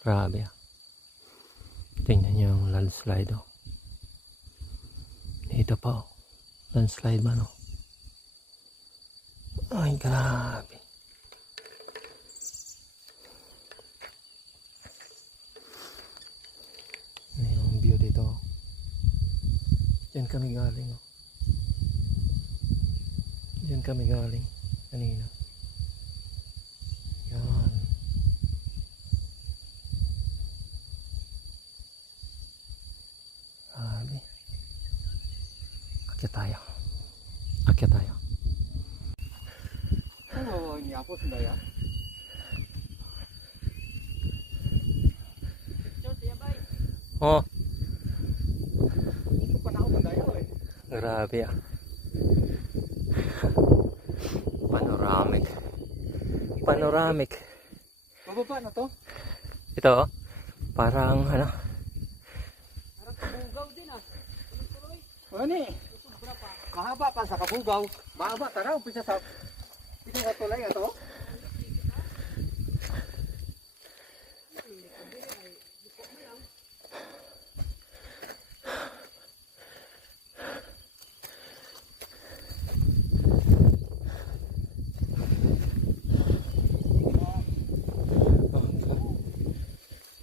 Grabe ah. Tingnan nyo yung landslide oh. Ito pa oh. Landslide man oh. Ay grabe. Ano yung view dito oh. Diyan kami galing oh. Diyan kami galing kanina. Yan. Grabe. Akyat tayo. Akyat tayo. Ano ini ako sundaya? Oh, Ito pa na ako sundaya eh. grabe ah. Panoramic. Panoramic. Bababa na to? Ito oh. Parang ano. Parang kabugaw din ah. Ano eh? Mahaba pa sa kabugaw. Mahaba tara umpisa sa pinakatulay ito.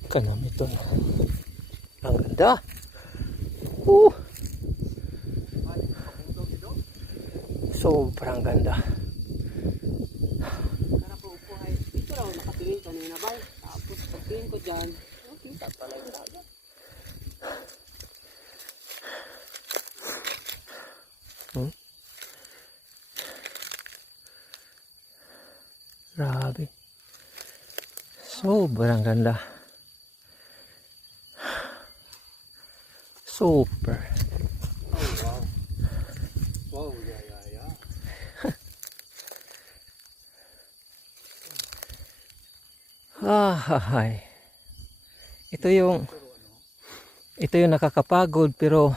Kanam ito na. Ang ganda. Sobrang ganda. Para po upo ay ito raw nakatingin kanina ba? Tapos pagtingin ko dyan, kita pala yung dagat. Grabe. Sobrang ganda. Super. Oh wow. Wow, yeah. Ay. Ito yung nakakapagod pero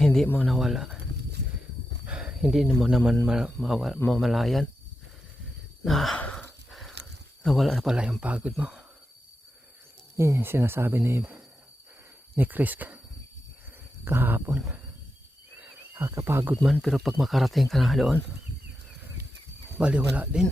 hindi mo nawala. Hindi mo naman mamalayan na nawala na pala yung pagod mo. Yun yung sinasabi ni Chris kahapon. Nakakapagod man pero pag makarating ka na doon, baliwala din.